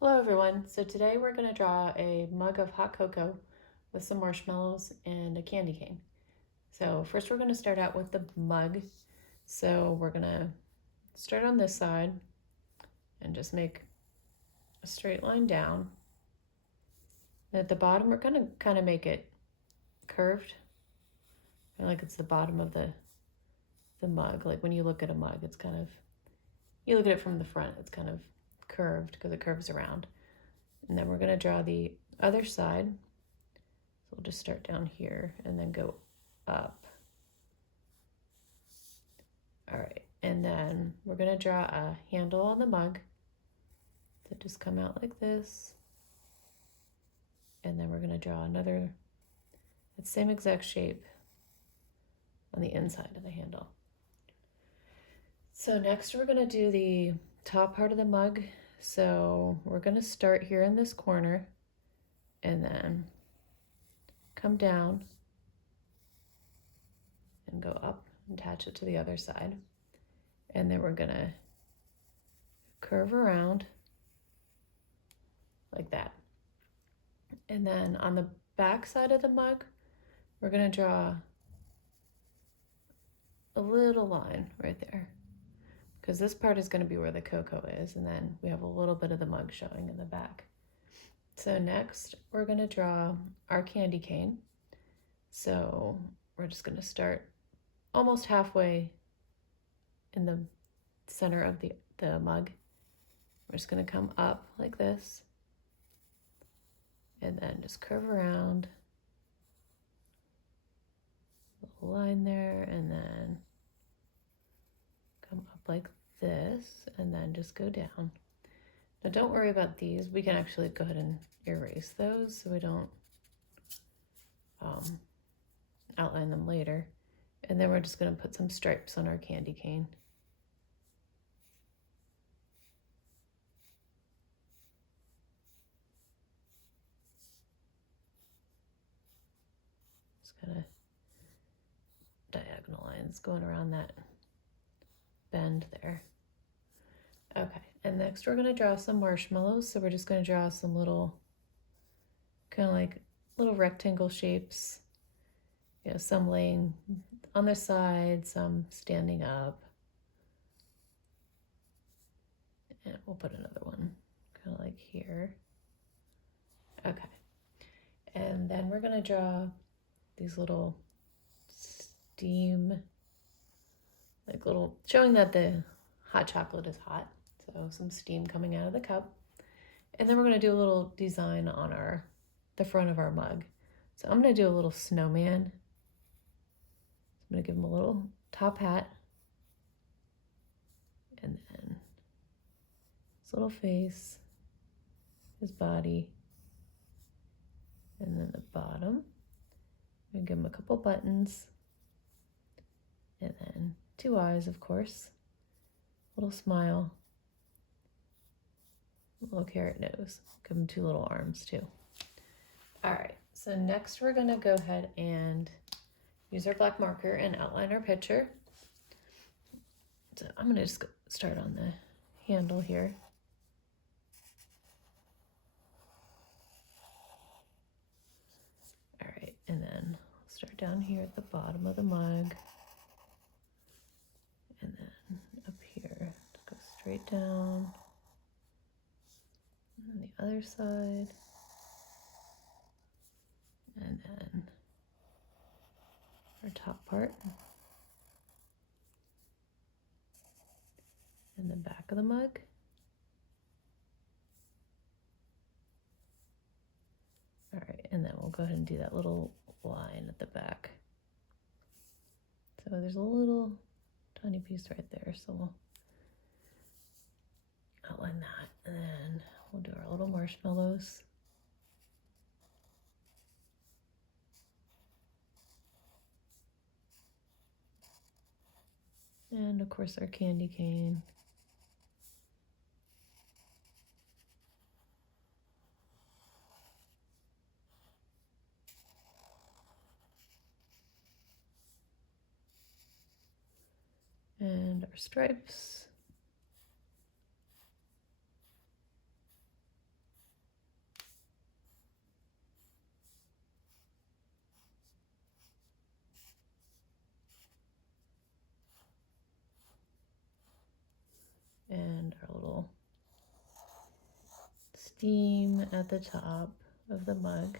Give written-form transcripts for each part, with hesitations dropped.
Hello everyone. So today we're going to draw a mug of hot cocoa with some marshmallows and a candy cane. So first we're going to start out with the mug. So we're going to start on this side and just make a straight line down. And at the bottom we're going to kind of make it curved. Kind of like it's the bottom of the mug. Like when you look at a mug, it's kind of, you look at it from the front, it's kind of curved because it curves around. And then we're going to draw the other side. So we'll just start down here and then go up. All right, and then we're going to draw a handle on the mug. So just come out like this. And then we're going to draw another, that same exact shape on the inside of the handle. So next we're going to do the top part of the mug. So we're going to start here in this corner and then come down and go up and attach it to the other side. And then we're going to curve around like that. And then on the back side of the mug, we're going to draw a little line right there because this part is going to be where the cocoa is, and then we have a little bit of the mug showing in the back. So next we're going to draw our candy cane. So we're just going to start almost halfway in the center of the mug. We're just going to come up like this and then just curve around, little line there, and then come up like this and then just go down. Now don't worry about these. We can actually go ahead and erase those so we don't outline them later. And then we're just going to put some stripes on our candy cane. Just kind of diagonal lines going around that bend there. Okay, and next we're going to draw some marshmallows. So we're just going to draw some little, kind of like little rectangle shapes. You know, some laying on their side, some standing up. And we'll put another one kind of like here. Okay. And then we're going to draw these little steam, like little, showing that the hot chocolate is hot. So some steam coming out of the cup. And then we're going to do a little design on the front of our mug. So I'm going to do a little snowman. I'm going to give him a little top hat. And then his little face, his body, and then the bottom. I'm going to give him a couple buttons. And then 2 eyes, of course. Little smile. A little carrot nose. Give him 2 little arms too. All right, so next we're going to go ahead and use our black marker and outline our picture. So I'm going to just start on the handle here. All right, and then I'll start down here at the bottom of the mug. And then up here, go straight down. And then the other side. And then our top part. And the back of the mug. All right, and then we'll go ahead and do that little line at the back. So there's a little tiny piece right there, so we'll outline that, and then we'll do our little marshmallows. And of course our candy cane. And our stripes. steam at the top of the mug.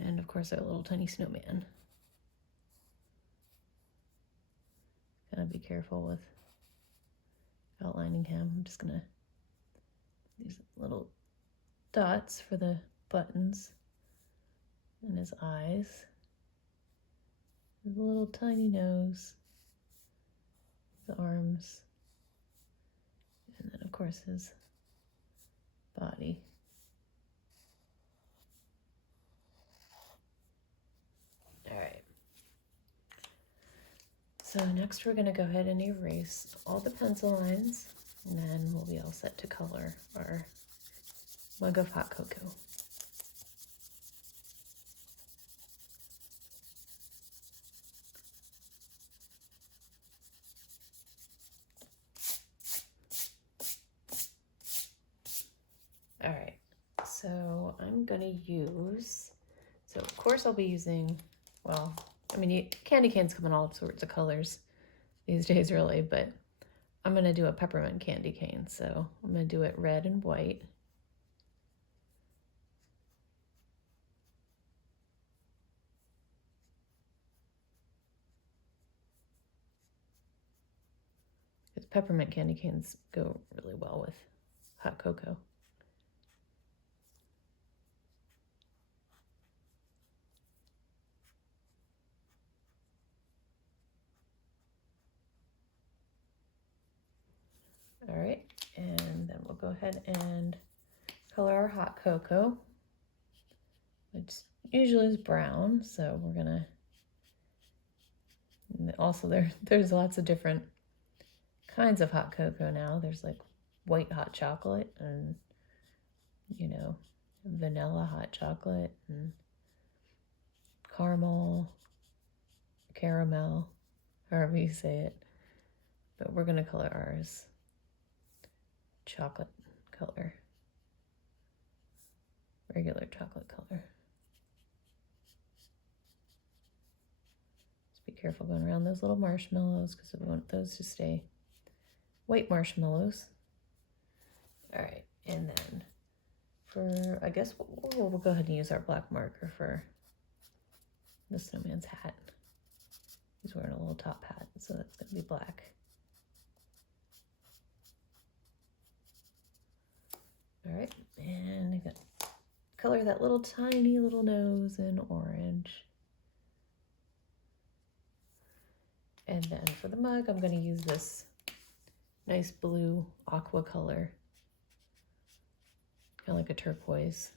And of course, our little tiny snowman. Gotta be careful with outlining him. I'm just gonna use little dots for the buttons and his eyes. His little tiny nose, the arms, and then of course his body. All right. So next we're gonna go ahead and erase all the pencil lines, and then we'll be all set to color our mug of hot cocoa. All right, so I'm gonna use, so of course I'll be using, well, I mean, candy canes come in all sorts of colors these days really, but I'm gonna do a peppermint candy cane. So I'm gonna do it red and white. Because peppermint candy canes go really well with hot cocoa. All right, and then we'll go ahead and color our hot cocoa, which usually is brown. So we're gonna, also there's lots of different kinds of hot cocoa now. There's like white hot chocolate and, you know, vanilla hot chocolate and caramel, however you say it. But we're gonna color ours chocolate color, regular chocolate color. Just be careful going around those little marshmallows because we want those to stay white marshmallows. All right, and then for, I guess we'll go ahead and use our black marker for the snowman's hat. He's wearing a little top hat, so that's gonna be black. All right, and I got color that little tiny little nose in orange. And then for the mug, I'm going to use this nice blue aqua color, kind of like a turquoise.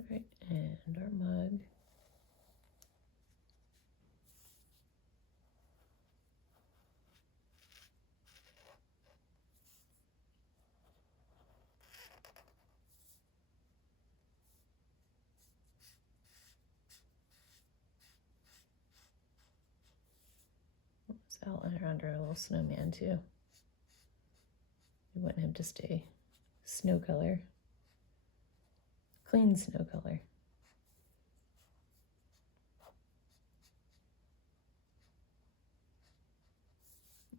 All right, and our mug. Let's outline around our little snowman too. We want him to stay snow color, clean snow color.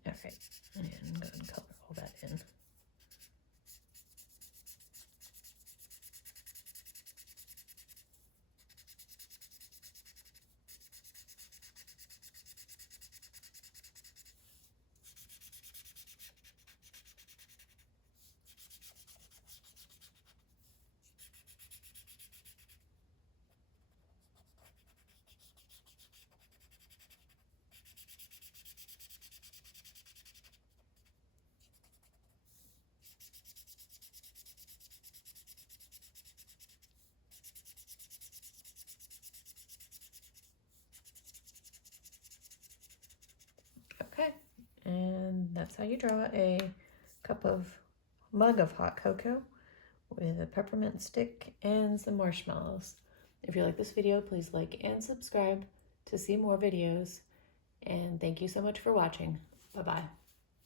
All right, and go and color all that in. Okay, and that's how you draw a mug of hot cocoa with a peppermint stick and some marshmallows. If you like this video, please like and subscribe to see more videos. And thank you so much for watching. Bye-bye.